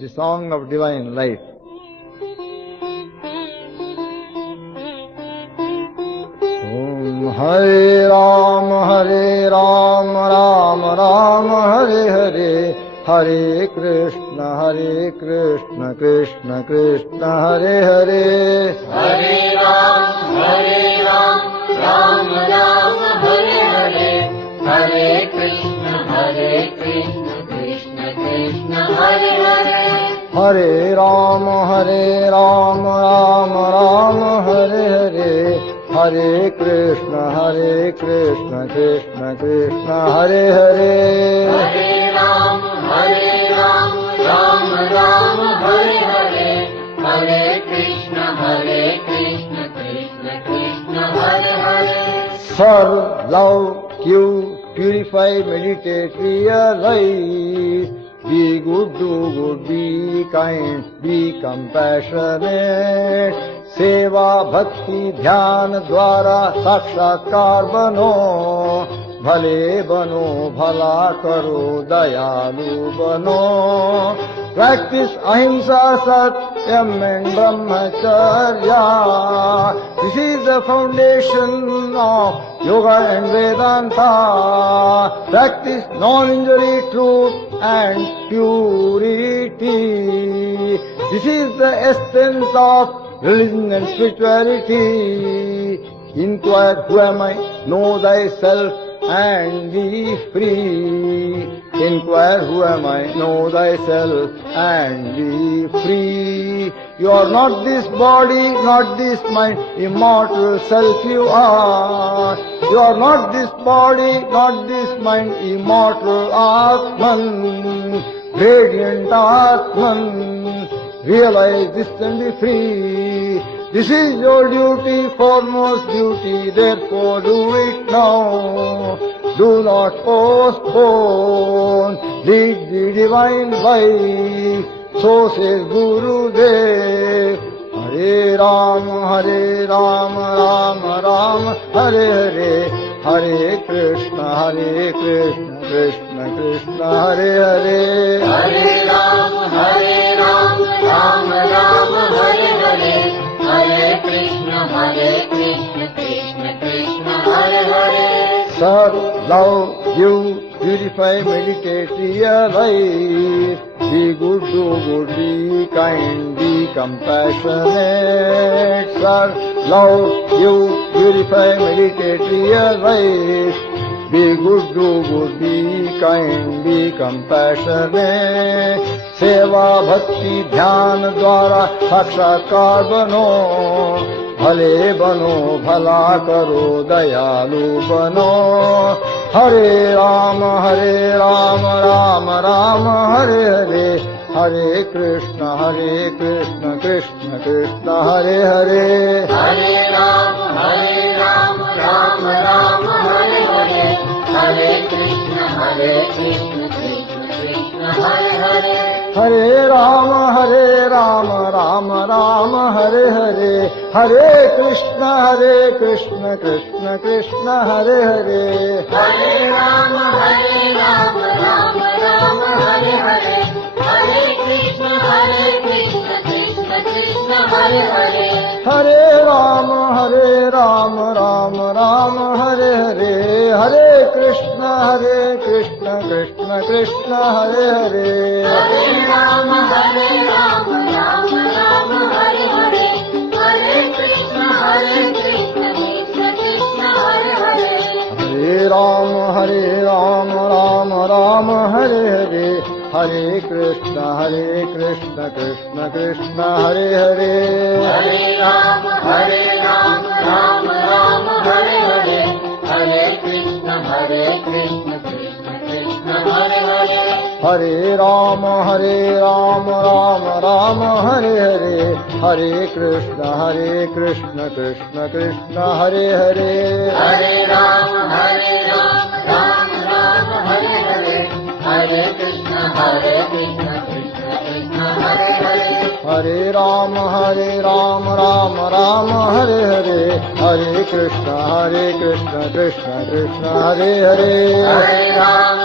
the song of divine life. Hare Ram, Ram Ram, Hare Hare, Hare Krishna, Krishna Krishna, Hare Hare. Hare Ram, Ram Ram, Hare Hare, Hare Krishna, Krishna Krishna, Hare Hare. Hare Ram, Ram Ram, Hare Hare, Hare Krishna, Krishna Krishna, Hare Hare. Hare Ram, Ram Ram, Hare Hare, Hare Krishna, Krishna Krishna, Hare Hare. Serve, love, give, purify, meditate, realize. Be good, do good, be kind, be compassionate. सेवा भक्ति ध्यान द्वारा साक्षात्कार बनो, भले बनो भला करो दयालु बनो. Practice ahimsa, satyam and brahmacharya. This is the foundation of yoga and Vedanta. Practice non-injury, truth and purity. This is the essence of religion and spirituality. Inquire, who am I? Know thyself and be free. Inquire, who am I? Know thyself and be free. You are not this body, not this mind, immortal self you are. You are not this body, not this mind, immortal Atman, radiant Atman. Realize this and be free. This is your duty, foremost duty, therefore do it now. Do not postpone, lead the divine life. So says Gurudev. Hare Ram, Ram Ram, Hare Hare, Hare Krishna, Krishna Krishna, Hare Hare. Hare Ram, Ram Ram, Hare Hare, Hare Krishna, Krishna Krishna, Hare Hare. Serve, love, give, purify, meditate, realize. Be good, do good, be kind, be compassionate. Serve, love, give, purify, meditate, realize. Be good, do good, be kind, be compassionate. सेवा भक्ति ध्यान द्वारा साक्षात्कार बनो, भले बनो भला करो दयालु बनो. हरे राम राम राम, हरे हरे, हरे कृष्ण कृष्ण कृष्ण, हरे हरे. हरे राम राम राम, हरे हरे, हरे कृष्ण कृष्ण कृष्ण, हरे हरे. हरे राम राम राम, हरे हरे, हरे कृष्ण कृष्ण कृष्ण, हरे हरे. हरे राम राम राम, हरे हरे, हरे कृष्ण कृष्ण कृष्ण, हरे हरे. हरे राम राम राम, हरे हरे, हरे कृष्ण कृष्ण कृष्ण, हरे हरे. हरे राम राम राम, हरे हरे, हरे कृष्ण कृष्ण कृष्ण, हरे हरे. हरे राम राम, हरे हरे, हरे कृष्ण कृष्ण कृष्ण, हरे हरे. हरे राम राम, हरे हरे, हरे कृष्ण कृष्ण कृष्ण, हरे हरे. हरे राम राम, हरे हरे, हरे कृष्ण कृष्ण कृष्ण, हरे हरे. हरे राम राम, हरे हरे, हरे कृष्ण कृष्ण कृष्ण, हरे हरे. हरे राम राम, हरे हरे, हरे कृष्ण कृष्ण कृष्ण, हरे हरे. हरे Ram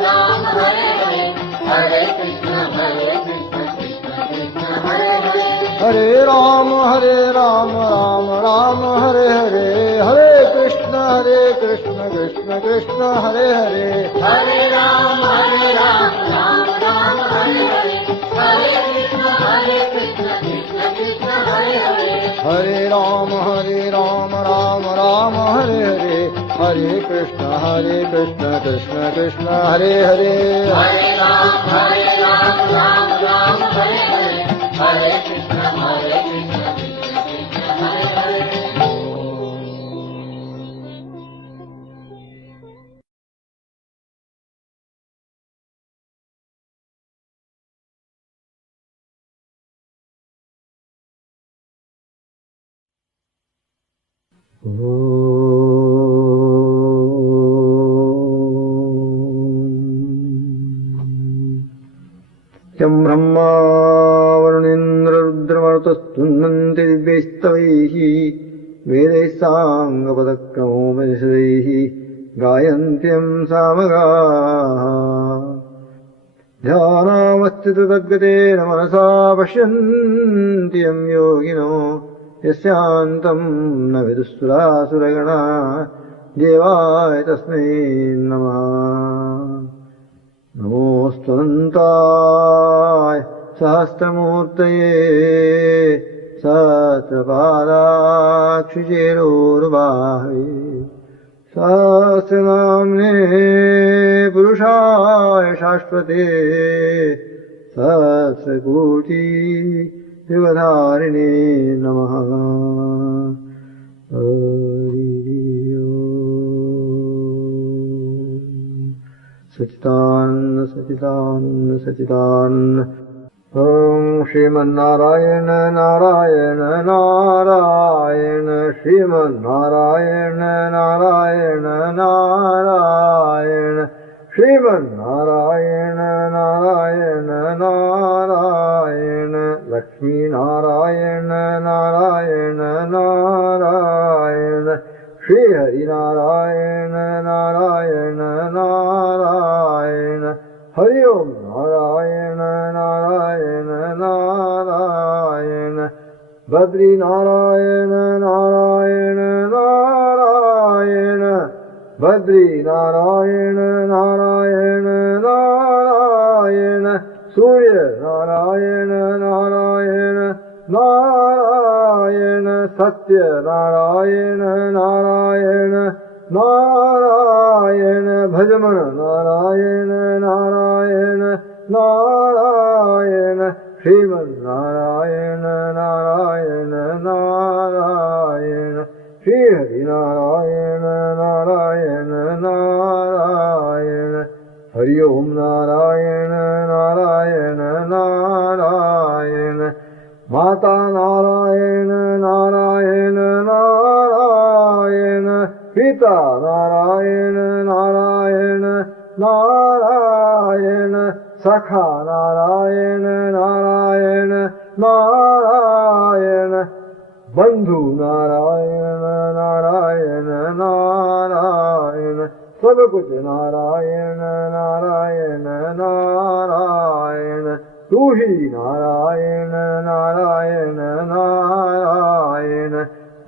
Ram, Hare Hare, Hare Krishna, Krishna Krishna, Hare Hare. Hare Ram, Ram Ram, Hare Hare. Hare Krishna, Krishna Krishna, Hare Hare. Hare Ram, Ram Ram, Hare Hare. Hare Krishna, Krishna Krishna, Hare Hare. Hare Ram, Ram Ram, Hare Hare. Hare Krishna, Krishna Krishna, Hare Hare. Hare Ram, Ram Ram, Hare Hare. Hare Krishna, Krishna Krishna, Hare Hare. यं ब्रह्मा वरुणेन्द्ररुद्रमरुतस्तुन्वन्ति दिव्यैस्तवैः वेदैः साङ्गपदक्रमोपनिषदैः गायन्त्यं सामगाः ध्यानावस्थिततद्गतेन मनसा पश्यन्ति यं योगिनो यस्यान्तं न विदुःसुरासुरगणा देवाय तस्मै नमः। नमोऽस्तुन्ताय सहस्रमूर्तये सहस्रपादाक्षिचेरोर्बाह्वे सहस्रनाम्ने पुरुषाय शाश्वते सहस्रकोटि युगधारिणे नमः। सच्चिदानन्द सच्चिदानन्द सच्चिदानन्द। ॐ श्रीमन्नारायण नारायण नारायण श्रीमन्नारायण नारायण नारायण श्रीमन्नारायण नारायण नारायण लक्ष्मीनारायण नारायण नारायण श्रीहरिनारायण नारायण नारायण हरि ओम नारायण नारायण नारायण बद्री नारायण नारायण नारायण बद्री नारायण नारायण नारायण सूर्य नारायण नारायण नारायण सत्य नारायण नारायण नारायण भजमन नारायण नारायण नारायण श्रीमन्नारायण नारायण नारायण श्रीहरिनारायण नारायण नारायण हरि ओम नारायण नारायण नारायण माता नारायण नारायण नारायण पिता नारायण नारायण नारायण सखा नारायण नारायण नारायण बंधु नारायण नारायण नारायण सब कुछ नारायण नारायण नारायण तू ही नारायण नारायण नारायण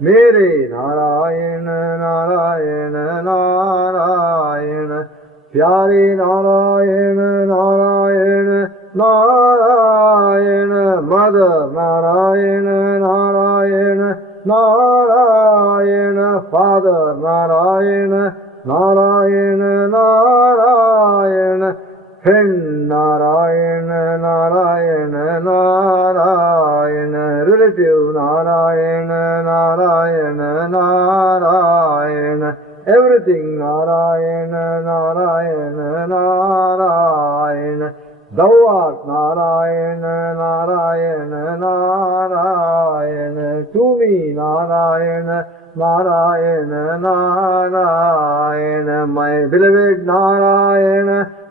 मेरे नारायण नारायण नारायण प्यारे Narayan Narayan Narayan mother Narayan Narayan Narayan father Narayan Narayan Narayan friend Narayan Narayan Narayan relative Narayan Narayan Narayan everything Narayan Narayan Narayan thou art Narayan Narayan Narayan to me Narayan Narayan Narayan my beloved Narayan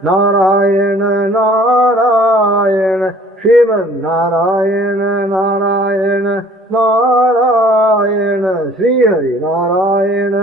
Narayan Narayan Shriman Narayan Narayan Narayan Shri Hari Narayan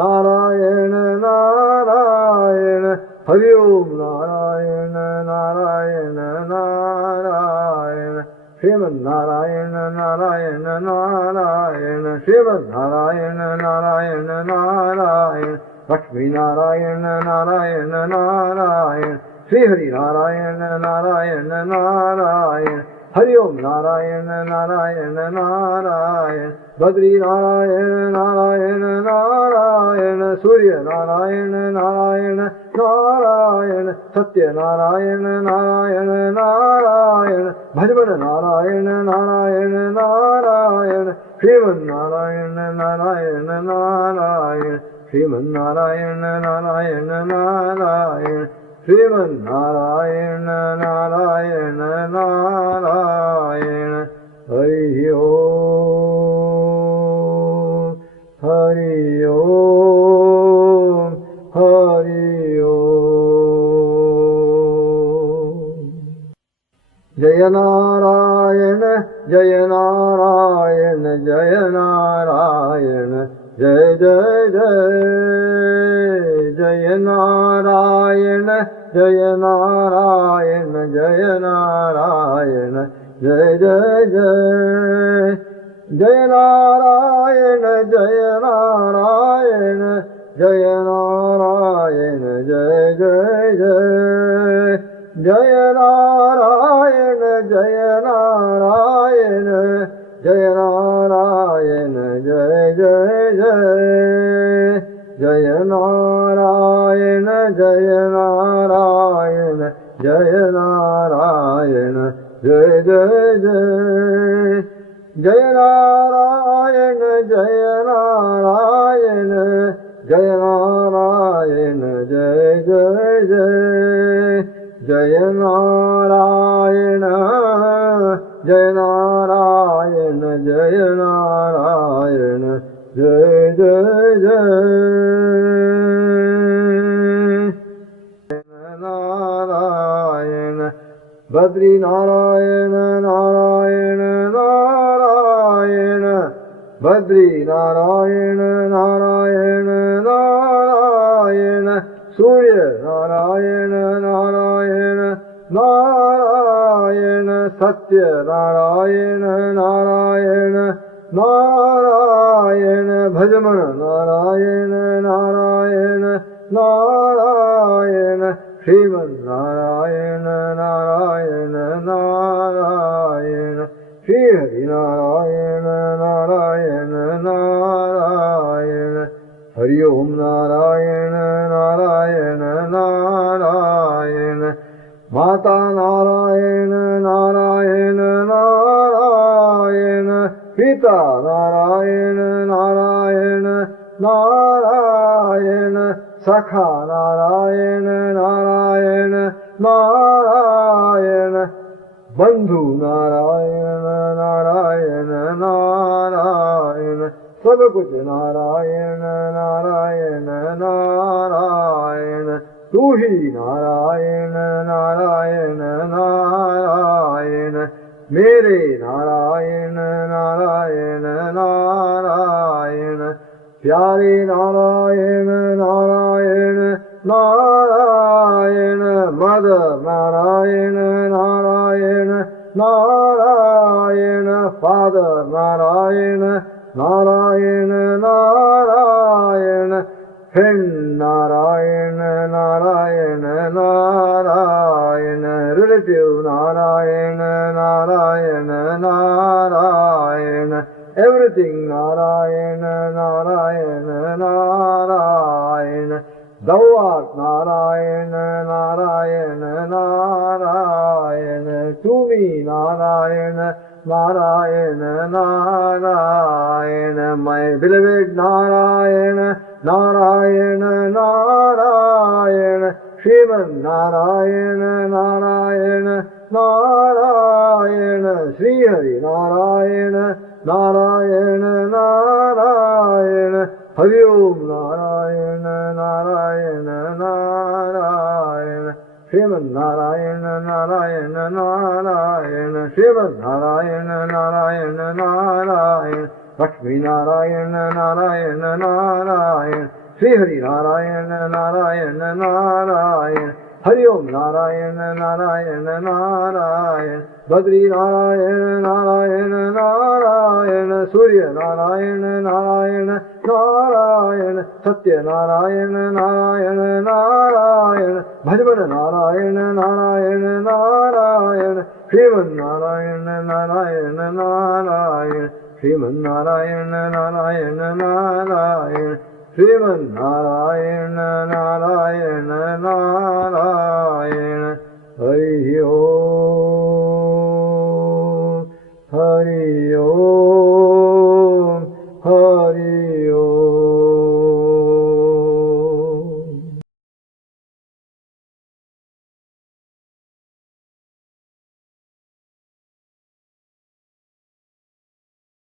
Narayan Narayan Hari Om Narayan Narayan Narayana Sriman Narayana Narayana Narayana Sriman Narayana Narayana Narayana Lakshmi Narayana Narayana Narayana Sri Hari Narayana Narayana Narayana Hari Om Narayana Narayana Narayana Badri Narayana Narayana Narayana Surya Narayana Narayana Narayana Satya Narayana Narayana Narayana Bhajmana Narayana Narayana Narayana Sriman Narayana Narayana Narayana Sriman Narayana Narayana Narayana Sriman Narayana Narayana Narayana Hari Om Hari Om Hari Om Jaya Narayana Jaya Narayana Jaya Narayana Jai Jai Jai Jaya Narayana Jaya Narayana Jaya Narayana Jai Jai Jai Jaya Narayana Jaya Narayana Jaya Narayana Jai Jai Jai Jaya Narayana Jaya Narayana Jaya Narayana Jai Jai Jai Jaya Narayana Jaya Narayana Jaya Narayana Jai Jai Jai Jaya Narayana Jaya Narayana Jaya Narayana Jai Jai Jai Jaya Narayana Jaya Narayana Jaya Narayana Jai Jai Jai Narayana Badri Narayana Narayana Narayana Badri Narayana Narayana Narayana Surya Narayana Narayana Narayana Satya Narayana Narayana Narayana Bhajamana Narayana Narayana Narayana Sriman Narayana Narayana Narayana Sri Hari Narayana Narayana Narayana Hari Om Narayana Narayana Narayana Mata Narayana Narayana Narayana Pita Narayana Narayana Narayana Sakha Narayana Narayana Narayana Bandhu Narayana Narayana Narayana Sab kuch Narayana Narayana Narayana Tu hi Narayana Narayana Narayana Mere Narayana Narayana Narayana Pyare Narayana Narayana Narayana Mother Narayana Narayana Narayana Father Narayana Narayana Narayana Friend Narayana Narayana Narayana Relative Narayana Narayana Narayana Everything Narayana Narayana Narayana Thou art Narayana Narayana Narayana To me Narayana Narayana Narayana My beloved Narayana Narayana Narayana Sriman Narayana Narayana Narayana Sri Hari Narayana Narayana Narayana Hari Om Narayana Narayana Narayana Sriman Narayana Narayana Narayana Sriman Narayana Narayana Narayana Lakshmi Narayana Narayana Narayana Sri Hari Narayana Narayana Narayana Hari Om Narayan Narayan Narayan Badri Narayan Narayan Narayan Surya Narayan Narayan Narayan Satya Narayan Narayan Narayan Bhajman Narayan Narayan Narayan Shriman Narayan Narayan Narayan Shriman Narayan Narayan Narayan Shriman Narayan